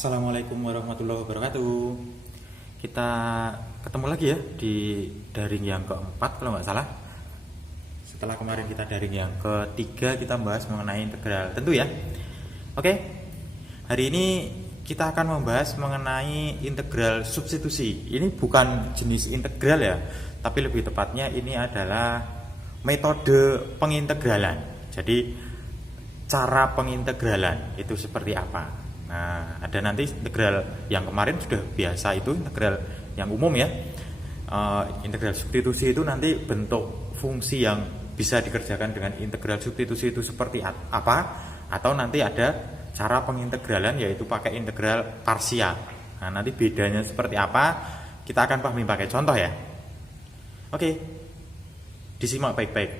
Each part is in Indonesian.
Assalamualaikum warahmatullahi wabarakatuh. Kita ketemu lagi ya di daring yang keempat kalau nggak salah. Setelah kemarin kita daring yang ketiga, kita membahas mengenai integral tentu ya. Oke, hari ini kita akan membahas mengenai integral substitusi. Ini bukan jenis integral ya, tapi lebih tepatnya ini adalah metode pengintegralan. Jadi cara pengintegralan itu seperti apa. Nah, ada nanti integral yang kemarin sudah biasa, itu integral yang umum ya. Integral substitusi itu nanti bentuk fungsi yang bisa dikerjakan dengan integral substitusi itu seperti apa, atau nanti ada cara pengintegralan yaitu pakai integral parsial. Nah, nanti bedanya seperti apa kita akan pahami pakai contoh ya. Oke, disimak baik-baik.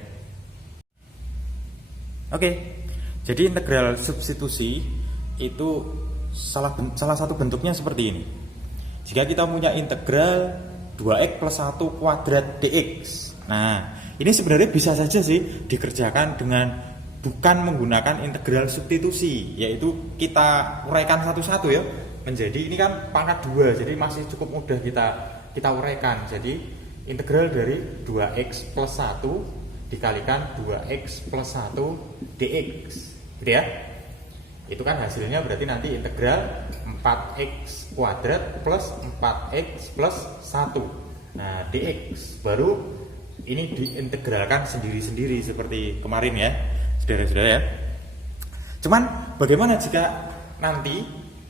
Oke, jadi integral substitusi itu salah satu bentuknya seperti ini. Jika kita punya integral 2x plus 1 kuadrat dx. Nah, ini sebenarnya bisa saja sih dikerjakan dengan bukan menggunakan integral substitusi, yaitu kita uraikan satu-satu ya. Menjadi ini kan pangkat 2, jadi masih cukup mudah kita uraikan. Jadi integral dari 2x plus 1 dikalikan 2x plus 1 dx. Gitu ya. Itu kan hasilnya berarti nanti integral 4x kuadrat plus 4x plus 1. Nah, dx baru ini diintegralkan sendiri-sendiri seperti kemarin ya, saudara-saudara ya. Cuman bagaimana jika nanti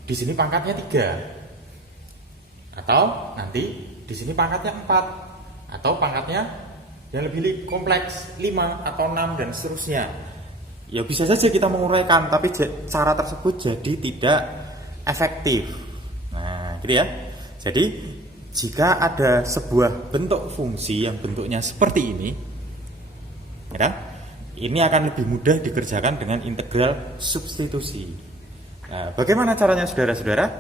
di sini pangkatnya 3, atau nanti di sini pangkatnya 4, atau pangkatnya yang lebih kompleks 5 atau 6 dan seterusnya. Ya bisa saja kita menguraikan, tapi cara tersebut jadi tidak efektif. Nah, gitu ya. Jadi jika ada sebuah bentuk fungsi yang bentuknya seperti ini, ya, ini akan lebih mudah dikerjakan dengan integral substitusi. Nah, bagaimana caranya saudara-saudara?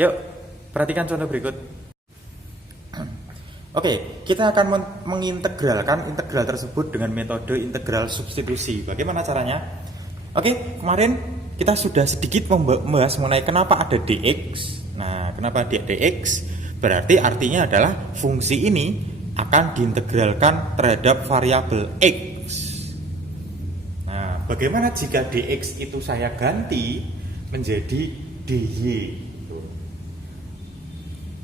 Yuk, perhatikan contoh berikut. Oke, kita akan mengintegralkan integral tersebut dengan metode integral substitusi. Bagaimana caranya? Oke, kemarin kita sudah sedikit membahas mengenai kenapa ada dx. Nah, kenapa ada dx? Berarti artinya adalah fungsi ini akan diintegralkan terhadap variabel x. Nah, bagaimana jika dx itu saya ganti menjadi dy?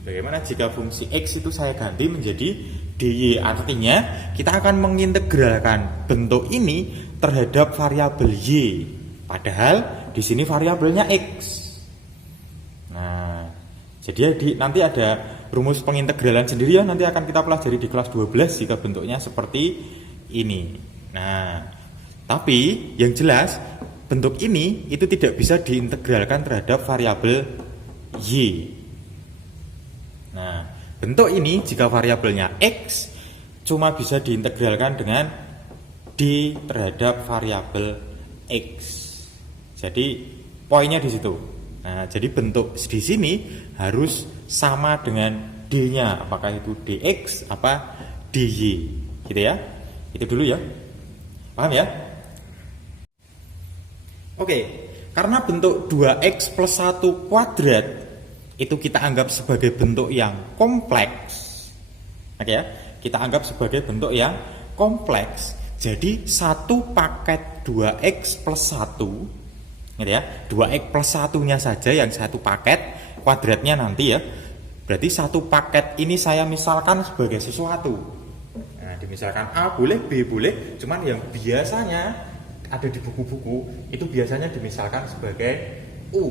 Bagaimana jika fungsi x itu saya ganti menjadi dy? Artinya kita akan mengintegralkan bentuk ini terhadap variabel y. Padahal di sini variabelnya x. Nah, jadi nanti ada rumus pengintegralan sendiri ya, nanti akan kita pelajari di kelas 12 jika bentuknya seperti ini. Nah, tapi yang jelas bentuk ini itu tidak bisa diintegralkan terhadap variabel y. Nah, bentuk ini jika variabelnya x cuma bisa diintegralkan dengan d terhadap variabel x. Jadi poinnya di situ. Nah, jadi bentuk di sini harus sama dengan d-nya, apakah itu dx apa dy, gitu ya. Itu dulu ya. Paham ya? Oke, karena bentuk 2x plus 1 kuadrat itu kita anggap sebagai bentuk yang kompleks. Oke ya, kita anggap sebagai bentuk yang kompleks. Jadi satu paket 2x plus 1, gitu ya, 2x plus 1-nya saja yang satu paket, kuadratnya nanti ya. Berarti satu paket ini saya misalkan sebagai sesuatu. Nah, dimisalkan A boleh, B boleh, cuman yang biasanya ada di buku-buku itu biasanya dimisalkan sebagai U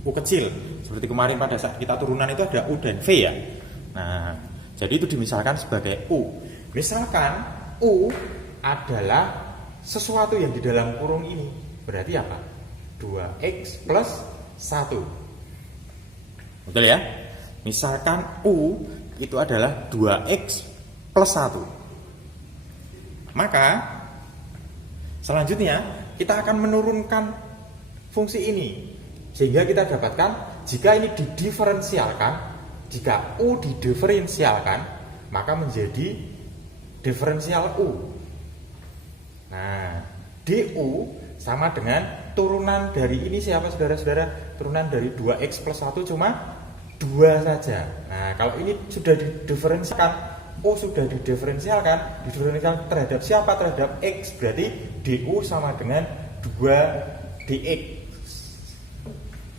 kecil. Seperti kemarin pada saat kita turunan itu ada U dan V ya. Nah, jadi itu dimisalkan sebagai U. Misalkan U adalah sesuatu yang di dalam kurung ini. Berarti apa? 2x plus 1. Betul ya? Misalkan U itu adalah 2x plus 1. Maka selanjutnya kita akan menurunkan fungsi ini, sehingga kita dapatkan jika ini didiferensialkan, jika U didiferensialkan, maka menjadi diferensial U. Nah, du sama dengan turunan dari ini siapa saudara-saudara? turunan dari 2x plus 1 cuma 2 saja. Nah, kalau ini sudah didiferensialkan, sudah didiferensialkan terhadap siapa? Terhadap x, berarti du sama dengan 2 dx.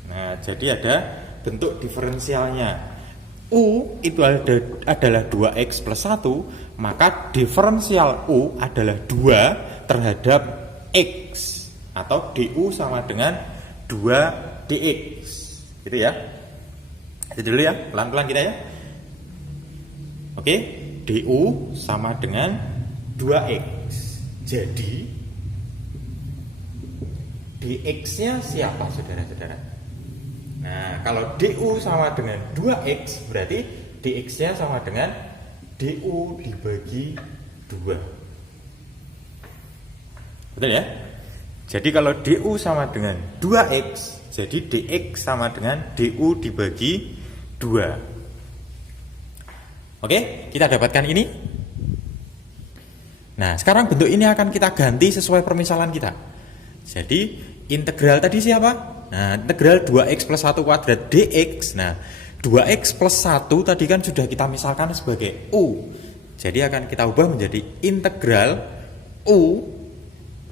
Nah, jadi ada bentuk diferensialnya. U itu adalah 2x plus 1, maka diferensial U adalah 2 terhadap x, atau du sama dengan 2 dx. Gitu ya. Itu dulu ya, pelan-pelan kita ya. Oke, du sama dengan 2x. Jadi dx-nya siapa, saudara-saudara? Nah, kalau du sama dengan 2x, berarti dx-nya sama dengan du dibagi 2. Betul ya? Jadi kalau du sama dengan 2x, jadi dx sama dengan du dibagi 2. Oke, kita dapatkan ini. Nah, sekarang bentuk ini akan kita ganti sesuai permisalan kita. Jadi integral tadi siapa? Nah, integral 2x plus 1 kuadrat dx. Nah, 2x plus 1 tadi kan sudah kita misalkan sebagai u. Jadi akan kita ubah menjadi integral u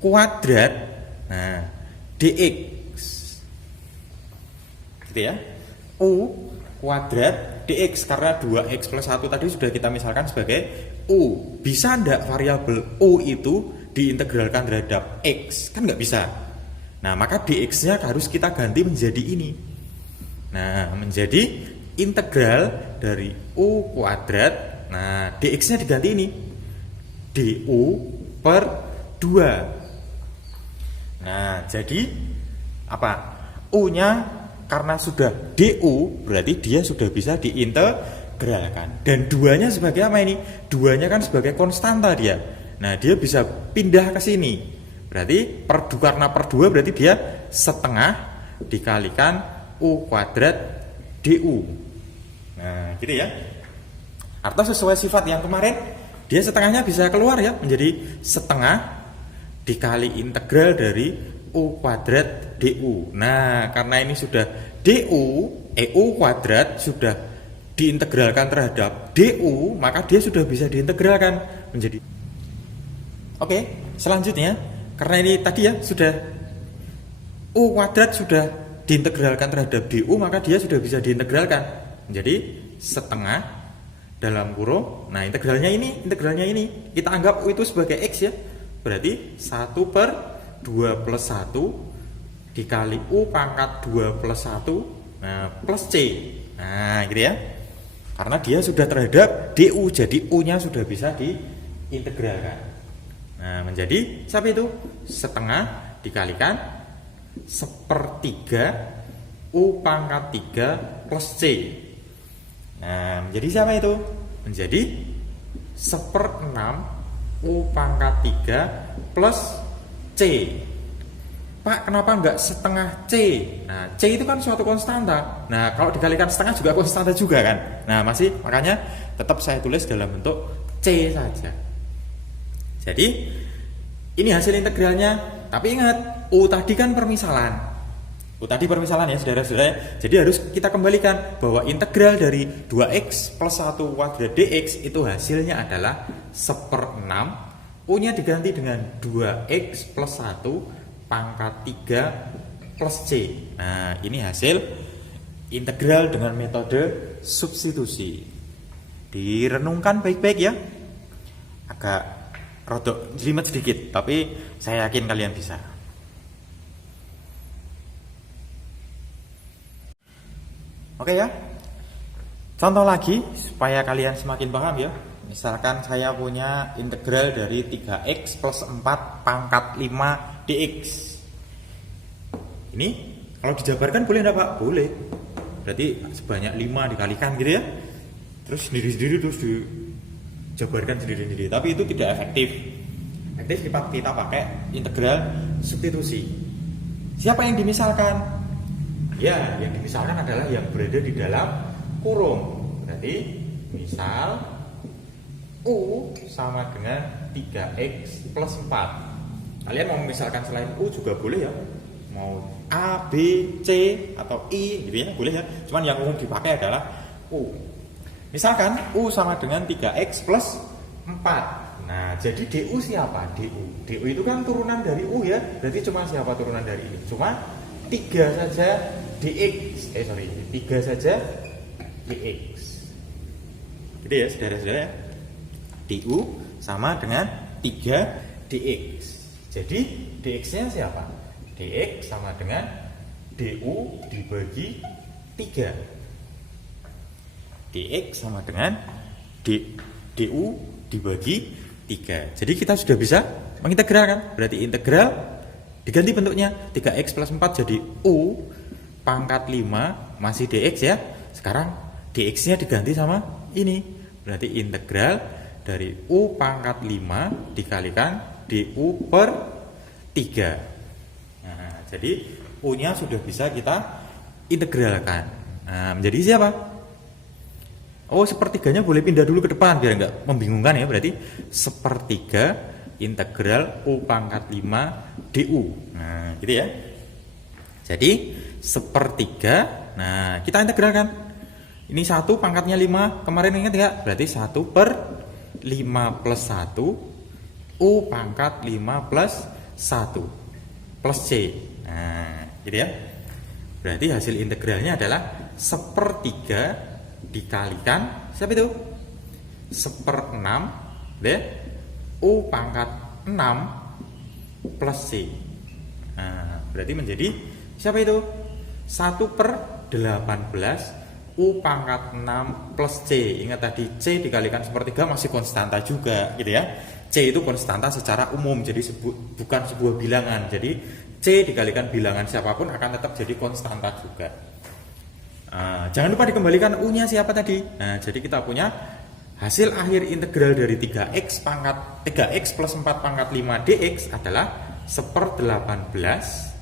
kuadrat, nah, dx. Gitu ya. U kuadrat dx, karena 2x plus 1 tadi sudah kita misalkan sebagai u. Bisa enggak variabel u itu diintegralkan terhadap x? Kan nggak bisa. Nah, maka dx-nya harus kita ganti menjadi ini. Nah, menjadi integral dari u kuadrat. Nah, dx-nya diganti ini, du per 2. Nah, jadi apa? U-nya karena sudah du, berarti dia sudah bisa diintegralkan. Dan 2-nya sebagai apa ini? 2-nya kan sebagai konstanta dia. Nah, dia bisa pindah ke sini. Berarti karena per 2 berarti dia setengah dikalikan u kuadrat du. Nah, gitu ya. Atau sesuai sifat yang kemarin, dia setengahnya bisa keluar ya, menjadi setengah dikali integral dari u kuadrat du. Nah, karena ini sudah u kuadrat sudah diintegralkan terhadap du, maka dia sudah bisa diintegralkan menjadi. Oke, selanjutnya, karena ini tadi ya sudah u kuadrat sudah diintegralkan terhadap du, maka dia sudah bisa diintegralkan menjadi setengah dalam kurung. Nah, integralnya ini kita anggap u itu sebagai x ya. Berarti 1 per 2 plus 1 dikali u pangkat 2 plus 1, nah, plus c. Nah, gitu ya. Karena dia sudah terhadap du, jadi u-nya sudah bisa diintegralkan. Nah, menjadi siapa itu? Setengah dikalikan 1/3 u pangkat 3 plus c. Nah, menjadi siapa itu? Menjadi 1/6 u pangkat 3 plus c. Pak, kenapa enggak setengah c? Nah, c itu kan suatu konstanta. Nah, kalau dikalikan setengah juga konstanta juga kan. Nah, makanya tetap saya tulis dalam bentuk c saja. Jadi ini hasil integralnya. Tapi ingat, u tadi kan permisalan. U tadi permisalan ya, saudara-saudara. Jadi harus kita kembalikan bahwa integral dari 2x plus 1 kuadrat dx itu hasilnya adalah 1/6. U-nya diganti dengan 2x plus 1 pangkat 3 plus c. Nah, ini hasil integral dengan metode substitusi. Direnungkan baik-baik ya. Agak rodok jelimet sedikit, tapi saya yakin kalian bisa. Oke ya. Contoh lagi supaya kalian semakin paham ya. Misalkan saya punya integral dari 3x plus 4 pangkat 5 dx. Ini kalau dijabarkan boleh enggak, Pak? Boleh. Berarti sebanyak 5 dikalikan gitu ya. Terus sendiri-sendiri terus dijabarkan sendiri-sendiri. Tapi itu tidak efektif. Efektif kita pakai integral substitusi. Siapa yang dimisalkan? Ya, yang dimisalkan adalah yang berada di dalam kurung. Berarti misal u sama dengan 3x plus 4. Kalian mau misalkan selain u juga boleh ya. mau A, B, C atau I gitu ya, boleh ya. Cuman yang umum dipakai adalah U. Misalkan U sama dengan 3X plus 4. Nah, jadi DU siapa? DU itu kan turunan dari U ya. Berarti cuma siapa turunan dari ini? Cuma 3 saja DX. 3 saja DX. Gitu ya, saudara-saudara. DU sama dengan 3 DX. Jadi DX-nya siapa? DX sama dengan DU dibagi 3. DX sama dengan DU dibagi 3. Jadi kita sudah bisa mengintegralkan. Berarti integral diganti bentuknya 3x plus 4 jadi U pangkat 5 masih DX ya. Sekarang DX-nya diganti sama ini. Berarti integral dari U pangkat 5 dikalikan DU per 3. Nah, jadi U-nya sudah bisa kita integralkan. Nah, menjadi siapa? Oh, sepertiganya boleh pindah dulu ke depan biar nggak membingungkan ya. Berarti sepertiga integral U pangkat 5 DU. Nah, gitu ya. Jadi sepertiga. Nah, kita integralkan. Ini 1 pangkatnya 5. Kemarin ingat nggak? Berarti 1 per 5 plus 1 U pangkat 5 plus 1 plus C. Nah, gitu ya. Berarti hasil integralnya adalah sepertiga dikalikan siapa itu? 1/6 deh U pangkat 6 plus C. Nah, berarti menjadi siapa itu? 1/18 U pangkat 6 plus C. Ingat tadi C dikalikan sepertiga masih konstanta juga gitu ya. C itu konstanta secara umum, jadi bukan sebuah bilangan. Jadi C dikalikan bilangan siapapun akan tetap jadi konstanta juga. Jangan lupa dikembalikan U-nya siapa tadi. Nah, jadi kita punya hasil akhir integral dari 3x plus 4 pangkat 5 dx adalah 1/18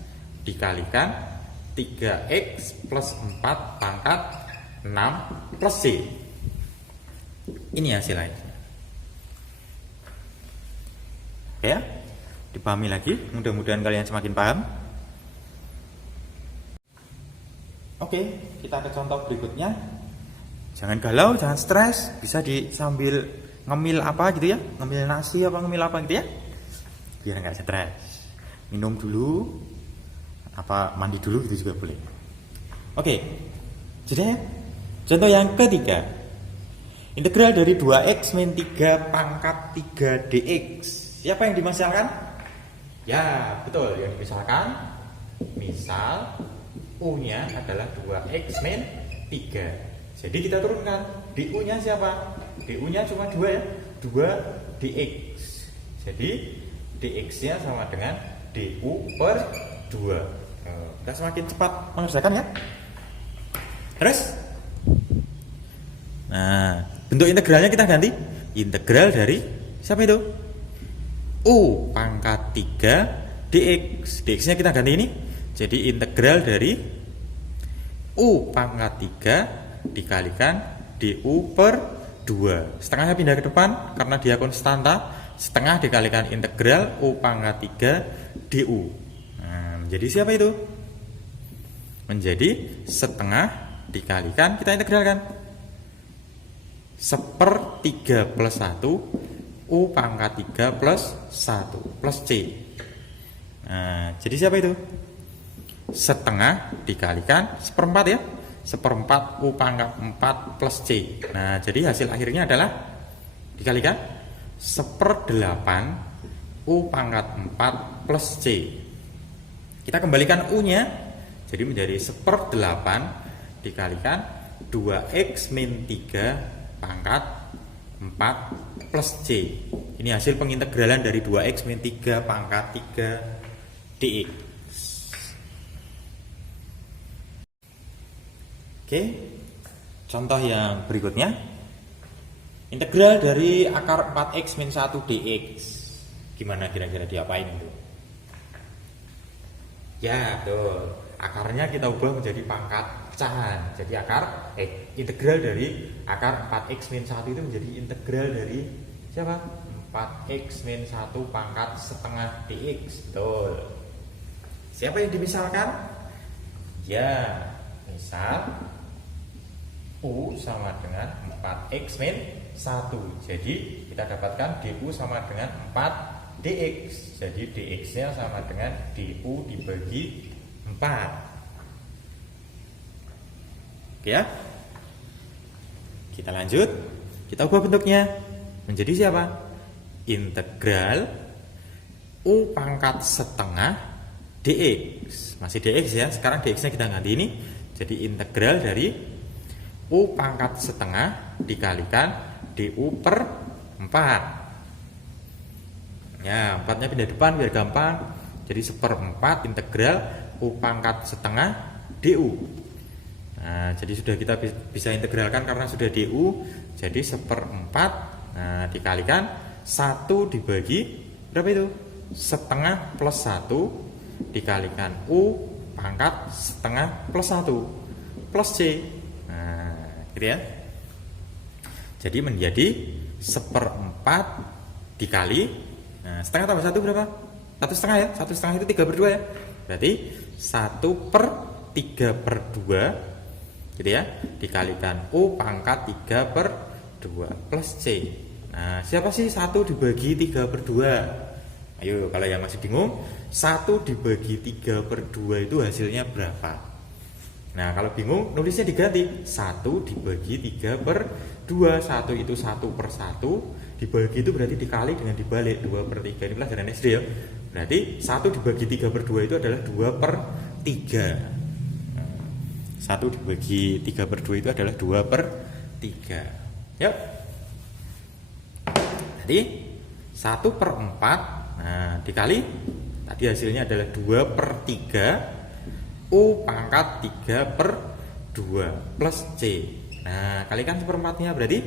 dikalikan 3x plus 4 pangkat 6 plus C. Ini hasilnya. Ya, dipahami lagi. Mudah-mudahan kalian semakin paham. Oke, kita ke contoh berikutnya. Jangan galau, jangan stres. Bisa sambil ngemil apa gitu ya, ngemil nasi apa ngemil apa gitu ya, biar nggak stres. Minum dulu, apa mandi dulu gitu juga boleh. Oke, jadi contoh yang ketiga. Integral dari 2x min 3 pangkat 3 dx. Siapa yang dimasalkan? Ya, betul, yang dimisalkan. Misal U-nya adalah 2x min 3. Jadi kita turunkan. DU-nya siapa? DU-nya cuma 2 ya. 2 dx. Jadi dx-nya sama dengan DU per 2. Kita semakin cepat mengerjakan ya. Terus? Nah, bentuk integralnya kita ganti. Integral dari siapa itu? U pangkat 3 dx. Dx-nya kita ganti ini. Jadi integral dari U pangkat 3 dikalikan DU per 2. Setengahnya pindah ke depan karena dia konstanta. Setengah dikalikan integral U pangkat 3 DU. Nah, menjadi siapa itu? Menjadi setengah dikalikan, kita integralkan 1/3 plus 1 U pangkat 3 plus 1 plus C. Nah, jadi siapa itu? Setengah dikalikan 1/4 ya. 1/4 U pangkat 4 plus C. Nah, jadi hasil akhirnya adalah dikalikan 1/8 U pangkat 4 plus C. Kita kembalikan U-nya. Jadi menjadi 1/8 dikalikan 2x min 3 pangkat 4 plus C. Ini hasil pengintegralan dari 2x min 3 pangkat 3 dx. Oke, contoh yang berikutnya. Integral dari akar 4x min 1 dx. Gimana kira-kira diapain itu? Ya, betul. Akarnya kita ubah menjadi pangkat pecahan. Jadi integral dari akar 4x min 1 itu menjadi integral dari siapa? 4x min 1 pangkat setengah dx. Betul. Siapa yang dimisalkan? Ya, misal U sama dengan 4X min 1. Jadi kita dapatkan DU sama dengan 4DX. Jadi DX-nya sama dengan DU dibagi 4. Oke ya. Kita lanjut. Kita ubah bentuknya menjadi siapa? Integral U pangkat setengah DX. Masih DX ya. Sekarang DX-nya kita ganti ini. Jadi integral dari U pangkat setengah dikalikan DU per 4. Ya, 4-nya pindah depan biar gampang. Jadi 1/4 integral U pangkat setengah DU. Nah, jadi sudah kita bisa integralkan karena sudah DU. Jadi 1/4. Nah, dikalikan 1 dibagi berapa itu? Setengah plus 1 dikalikan U pangkat setengah plus 1 plus C. Nah, gitu ya. Jadi menjadi 1/4 dikali, nah, setengah tambah 1 berapa? 1/2 ya. 1/2 itu 3/2 ya. Berarti 1/3/2 gitu ya, dikalikan U pangkat 3/2 plus C. Nah, siapa sih 1 dibagi 3/2? Ayo, kalau yang masih bingung, 1 dibagi 3/2 itu hasilnya berapa? Nah, kalau bingung, nulisnya diganti. 1 dibagi 3/2. 1 itu 1/1. Dibagi itu berarti dikali dengan dibalik. 2/3. Ini pelajaran SD ya. Berarti 1 dibagi 3/2 itu adalah 2/3. 1 dibagi 3/2 itu adalah 2/3. Yuk. Jadi 1/4. Nah, dikali tadi hasilnya adalah 2/3 U pangkat 3/2 plus C. Nah, kalikan 1/4-nya berarti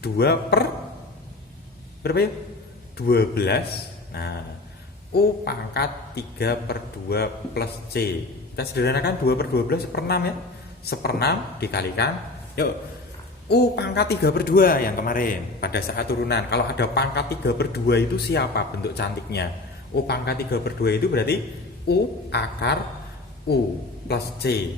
2 per berapa ya? 12. Nah, U pangkat 3/2 plus C. Kita sederhanakan 2/12 1/6 ya. 1/6 dikalikan. Yuk, U pangkat 3/2 yang kemarin pada saat turunan. Kalau ada pangkat 3/2 itu siapa bentuk cantiknya? U pangkat 3/2 itu berarti U akar U plus C.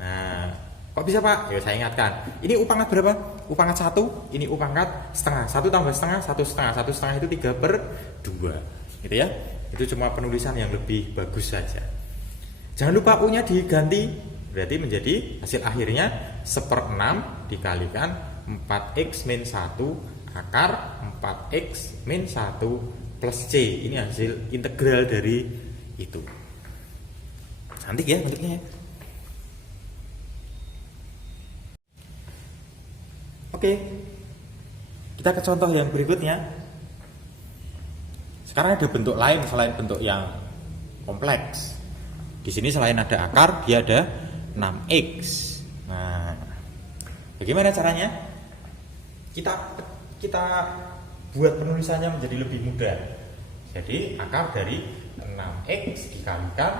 Nah, kok bisa Pak? Ya saya ingatkan. Ini U pangkat berapa? U pangkat 1, ini U pangkat setengah. 1 tambah setengah, 1/2. 1/2 itu 3/2. Gitu ya. Itu cuma penulisan yang lebih bagus saja. Jangan lupa U-nya diganti. Berarti menjadi hasil akhirnya 1/6 dikalikan 4X min 1 akar 4X min 1 plus C. Ini hasil integral dari itu. Cantik ya bentuknya ya. Oke, kita ke contoh yang berikutnya. Sekarang ada bentuk lain selain bentuk yang kompleks. Di sini selain ada akar, dia ada 6X. Nah, bagaimana caranya? Kita buat penulisannya menjadi lebih mudah. Jadi akar dari 6X dikalikan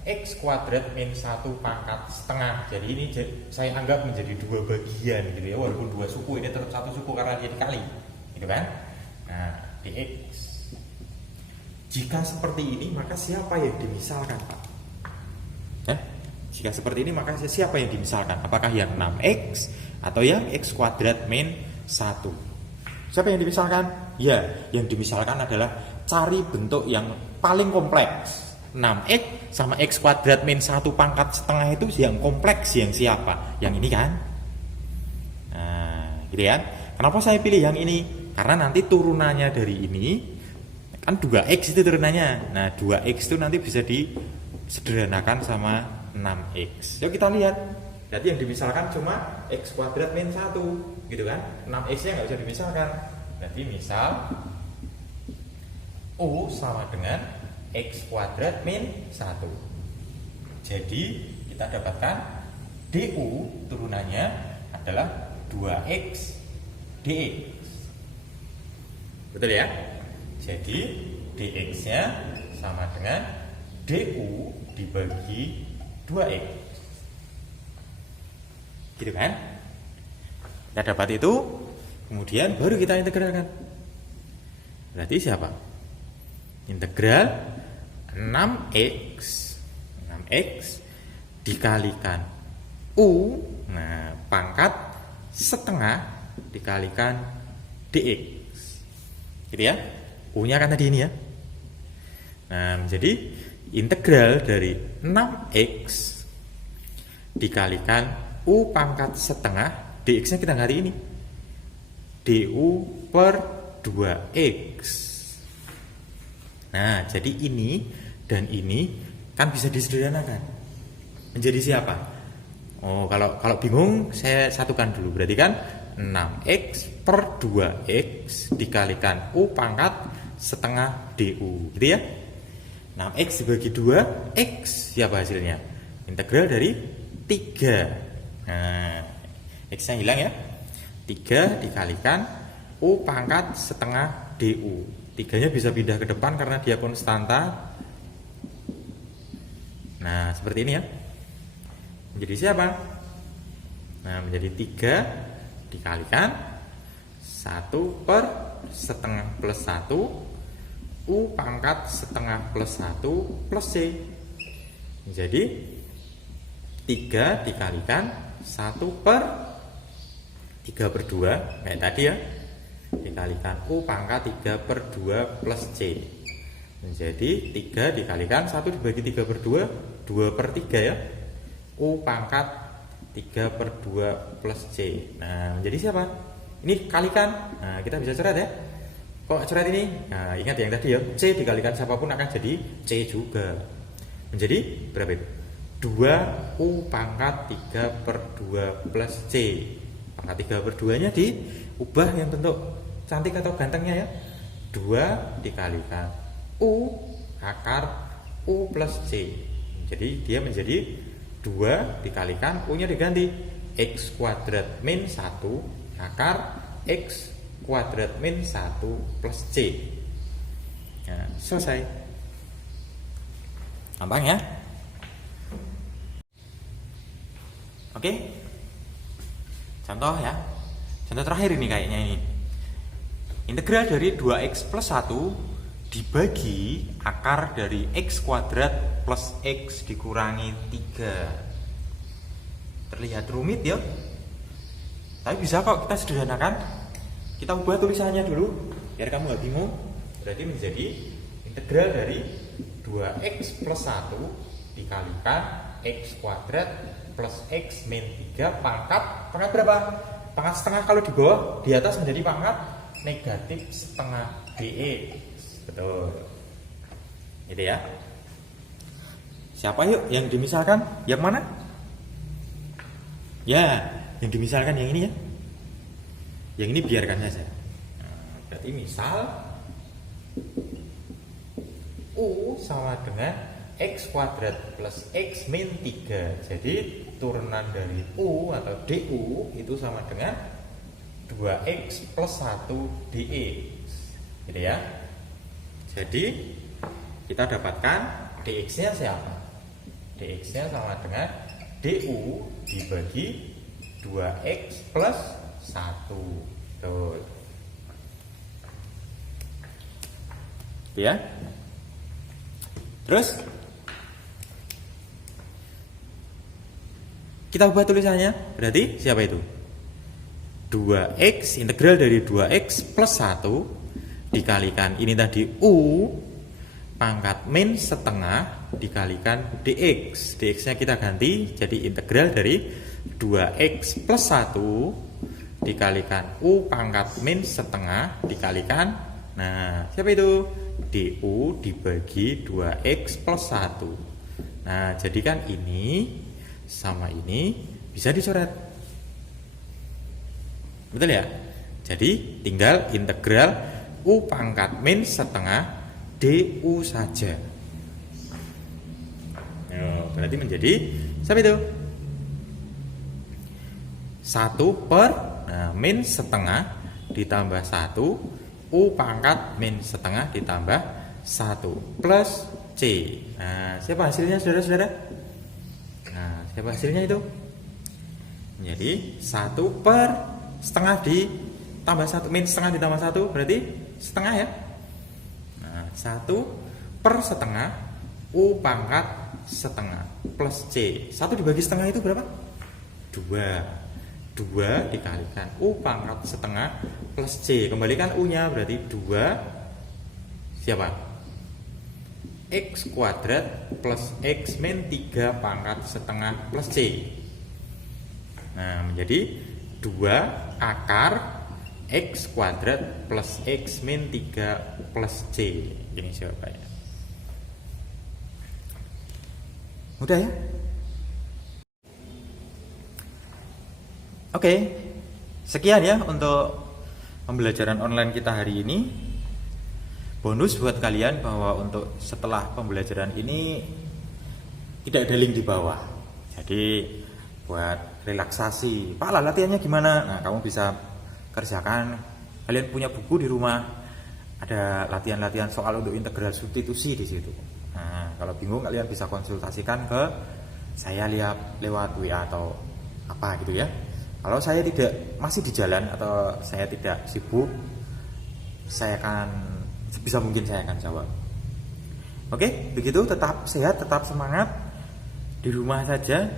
X kuadrat min 1 pangkat setengah. Jadi ini saya anggap menjadi 2 bagian gitu ya. Walaupun 2 suku, ini tetap 1 suku karena dia dikali, gitu kan? Nah, dx. Jika seperti ini, maka siapa yang dimisalkan, Pak? Jika seperti ini, maka siapa yang dimisalkan? Apakah yang 6X atau yang X kuadrat min 1? Siapa yang dimisalkan? Ya, yang dimisalkan adalah cari bentuk yang paling kompleks. 6X sama X kuadrat min 1 pangkat setengah itu yang kompleks yang siapa? Yang ini kan? Nah, gitu ya. Kenapa saya pilih yang ini? Karena nanti turunannya dari ini kan 2X itu turunannya. Nah, 2X itu nanti bisa disederhanakan sama 6X. Yuk kita lihat. Berarti yang dimisalkan cuma X kuadrat min 1, gitu kan? 6X-nya nggak bisa dimisalkan. Berarti misal U sama dengan X kuadrat min 1. Jadi kita dapatkan DU turunannya adalah 2X dx. Betul ya? Jadi dx-nya sama dengan DU dibagi 2X. Gitu kan? Kita dapat itu, kemudian baru kita integralkan. Berarti siapa? Integral 6x dikalikan U, nah pangkat setengah dikalikan dx, gitu ya. U-nya kan tadi ini ya. Nah, menjadi integral dari 6x dikalikan U pangkat setengah, dx-nya kita hari ini du per 2x. Nah, jadi ini dan ini kan bisa disederhanakan menjadi siapa? Oh, kalau bingung saya satukan dulu. Berarti kan 6x per 2x dikalikan U pangkat setengah du, gitu ya. 6x dibagi 2, x siapa hasilnya? Integral dari 3. Nah, x-nya hilang ya. 3 dikalikan U pangkat setengah du. 3-nya bisa pindah ke depan karena dia konstanta. Nah, seperti ini ya. Menjadi siapa? Nah, menjadi 3 dikalikan 1 per setengah plus 1 U pangkat setengah plus 1 plus C. Jadi 3 dikalikan 1 per 3 per 2 kayak tadi ya, dikalikan U pangkat 3 per 2 plus C. Menjadi 3 dikalikan 1 dibagi 3 per 2 2 per 3 ya, U pangkat 3 per 2 plus C. Nah, menjadi siapa? Ini kalikan. Nah, kita bisa coret ya. Kok coret ini? Nah, ingat yang tadi ya, C dikalikan siapapun akan jadi C juga. Menjadi berapa itu? 2U pangkat 3 per 2 plus C. Pangkat 3 per 2 nya diubah yang bentuk cantik atau gantengnya ya. 2 dikalikan U akar U plus C. Jadi dia menjadi 2 dikalikan U nya diganti X kuadrat min 1 akar X kuadrat min 1 plus C. Nah, selesai. Gampang ya. Oke. Contoh ya. Contoh terakhir ini kayaknya ini. Integral dari 2x plus 1 dibagi akar dari x kuadrat plus x dikurangi 3. Terlihat rumit ya. Tapi bisa kok kita sederhanakan. Kita ubah tulisannya dulu biar kamu gak bingung. Berarti menjadi integral dari 2x plus 1 dikalikan x kuadrat plus x min 3 pangkat berapa? Pangkat setengah kalau di bawah, di atas menjadi pangkat negatif setengah dx. Betul. Gitu ya. Siapa yuk yang dimisalkan? Yang mana? Ya, yang dimisalkan yang ini ya. Yang ini biarkan saja. Nah, berarti misal U sama dengan x kuadrat plus x min 3. Jadi turunan dari U atau du itu sama dengan 2x plus 1 dx. Gitu ya. Jadi kita dapatkan dx-nya siapa? Dx-nya sama dengan du dibagi 2x plus 1. Tuh. Ya. Terus kita ubah tulisannya. Berarti siapa itu? 2x integral dari 2x plus 1 dikalikan ini tadi U pangkat min setengah dikalikan dx. Dx nya kita ganti jadi integral dari 2x plus 1 dikalikan U pangkat min setengah dikalikan, nah siapa itu? Du dibagi 2x plus 1. Nah jadikan ini sama ini bisa dicoret. Betul ya? Jadi tinggal integral U pangkat min setengah du saja. Berarti menjadi siapa itu? 1 per min setengah ditambah 1 U pangkat min setengah ditambah 1 plus C. Nah siapa hasilnya saudara-saudara? Nah siapa hasilnya itu? Jadi 1 per setengah ditambah 1 min setengah ditambah 1 berarti setengah ya. Nah 1 per setengah U pangkat setengah plus C. 1 dibagi setengah itu berapa? 2. 2 dikalikan U pangkat setengah plus C. Kembalikan U nya berarti 2 siapa? X kuadrat plus X min 3 pangkat setengah plus C. Nah, menjadi 2 akar X kuadrat plus X min 3 plus C. Ini jawabannya. Mudah ya? Oke, sekian ya untuk pembelajaran online kita hari ini. Bonus buat kalian bahwa untuk setelah pembelajaran ini tidak ada link di bawah. Jadi buat relaksasi, Pak lah latihannya gimana? Nah, kamu bisa kerjakan. Kalian punya buku di rumah, ada latihan-latihan soal untuk integral substitusi di situ. Nah, kalau bingung kalian bisa konsultasikan ke saya lewat WA atau apa gitu ya. Kalau saya masih di jalan atau saya tidak sibuk, saya akan sebisa mungkin saya akan jawab. Oke, begitu. Tetap sehat, tetap semangat. Di rumah saja,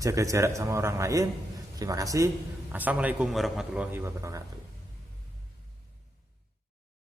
jaga jarak sama orang lain. Terima kasih. Assalamualaikum warahmatullahi wabarakatuh.